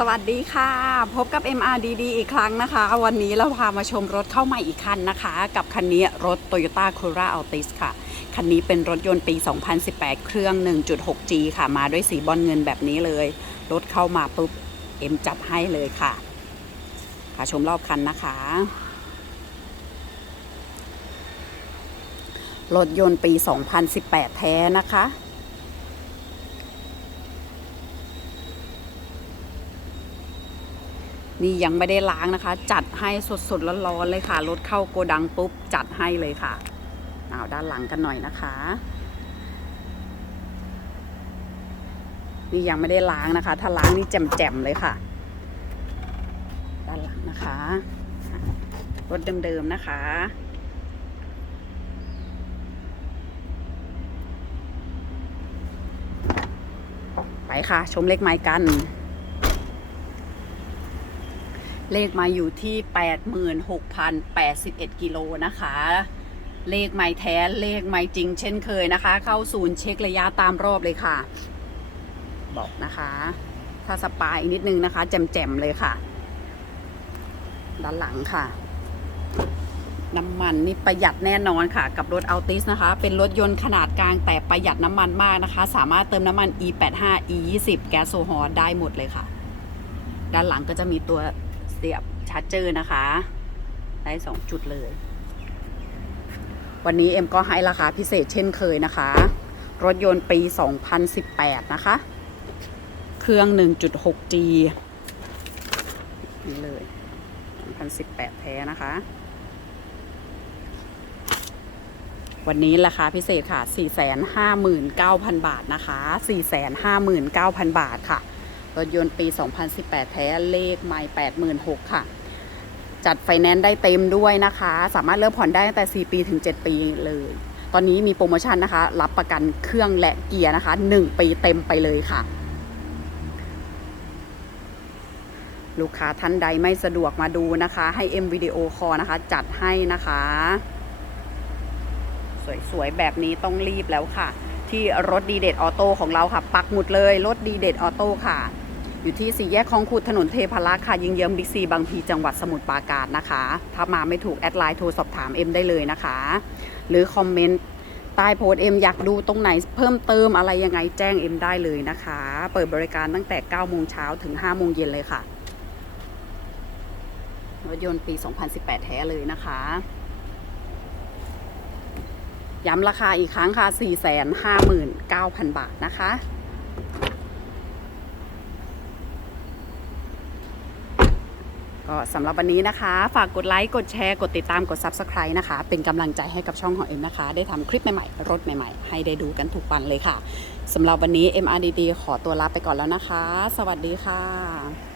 สวัสดีค่ะ พบกับ MRDD อีกครั้งนะคะ วันนี้เราพามาชมรถเข้าใหม่อีกคันนะคะ กับคันนี้รถ Toyota Corolla Altis ค่ะ คันนี้เป็นรถยนต์ปี 2018 เครื่อง 1.6G ค่ะ มาด้วยสีบอลเงินแบบนี้เลย รถเข้ามาปุ๊บ เอ็มจัดให้เลยค่ะพาชมรอบคันนะคะ รถยนต์ปี 2018 แท้นะคะ นี่ยังไม่ได้ล้างนะคะ จัดให้สดๆร้อนๆเลยค่ะ รถเข้าโกดังปุ๊บ จัดให้เลยค่ะเอาด้านหลังกันหน่อยนะคะ นี่ยังไม่ได้ล้างนะคะ ถ้าล้างนี่แจ่มๆเลยค่ะ ด้านหลังนะคะ รถเดิมๆนะคะไปค่ะ ชมเลขไม้กัน เลขมาอยู่ที่ 86,081 กิโลนะคะ เลขไม้แท้เลขไม้จริงเช่นเคยนะคะ เข้าศูนย์เช็คระยะตามรอบเลยค่ะ บอกนะคะ ถ้าสปายนิดนึงนะคะ แจ่มๆเลยค่ะ ด้านหลังค่ะ น้ำมันนี่ประหยัดแน่นอนค่ะ กับรถอัลติสนะคะ เป็นรถยนต์ขนาดกลางแต่ประหยัดน้ำมันมากนะคะ สามารถเติมน้ำมัน E85 E20 แก๊สโซฮอล์ได้หมดเลยค่ะ ด้านหลังก็จะมีตัว สียบชาร์จเจอร์นะคะ ได้สองจุดเลย วันนี้เอ็มก็ให้ราคาพิเศษเช่นเคยนะคะ รถยนต์ปี 2018 นะคะ เครื่อง 1.6G นี่เลย 2018 แท้นะคะวันนี้ราคาพิเศษค่ะ 459,000 บาทนะคะ 459,000 บาทค่ะ รถยนต์ปี 2018 แท้เลขไม่86,000 ค่ะ จัดไฟแนนซ์ได้เต็มด้วยนะคะ สามารถเริ่มผ่อนได้ตั้งแต่ 4 ปีถึง 7 ปีเลย ตอนนี้มีโปรโมชั่นนะคะ รับประกันเครื่องและเกียร์นะคะ 1 ปีเต็มไปเลยค่ะ ลูกค้าท่านใดไม่สะดวกมาดูนะคะ ให้เอ็มวิดีโอคอลนะคะ จัดให้นะคะ สวยๆ แบบนี้ต้องรีบแล้วค่ะที่รถดีเด็ดออโต้ของเราค่ะ ปักหมุดเลย รถดีเด็ดออโต้ค่ะ อยู่ที่สี่แยกคลองขุดถนนเทพารักษ์ค่ะ ยิงเยิมบิ๊กซีบางพีจังหวัดสมุทรปราการนะคะ ถ้ามาไม่ถูกแอดไลน์โทรสอบถามเอ็มได้เลยนะคะ หรือคอมเมนต์ใต้โพสต์เอ็มอยากดูตรงไหนเพิ่มเติมอะไรยังไงแจ้งเอ็มได้เลยนะคะ เปิดบริการตั้งแต่9โมงเช้าถึง5โมงเย็นเลยค่ะ รถยนต์ปี 2018 แท้เลยนะคะ ย้ำราคาอีกครั้งค่ะ 459,000 บาทนะคะ ก็สำหรับวันนี้นะคะ ฝากกดไลค์ กดแชร์ กดติดตาม กด Subscribe นะคะ เป็นกำลังใจให้กับช่องของเอ็มนะคะ ได้ทำคลิปใหม่ๆ รถใหม่ๆ ให้ได้ดูกันทุกวันเลยค่ะสำหรับวันนี้ MRDD ขอตัวลาไปก่อนแล้วนะคะ สวัสดีค่ะ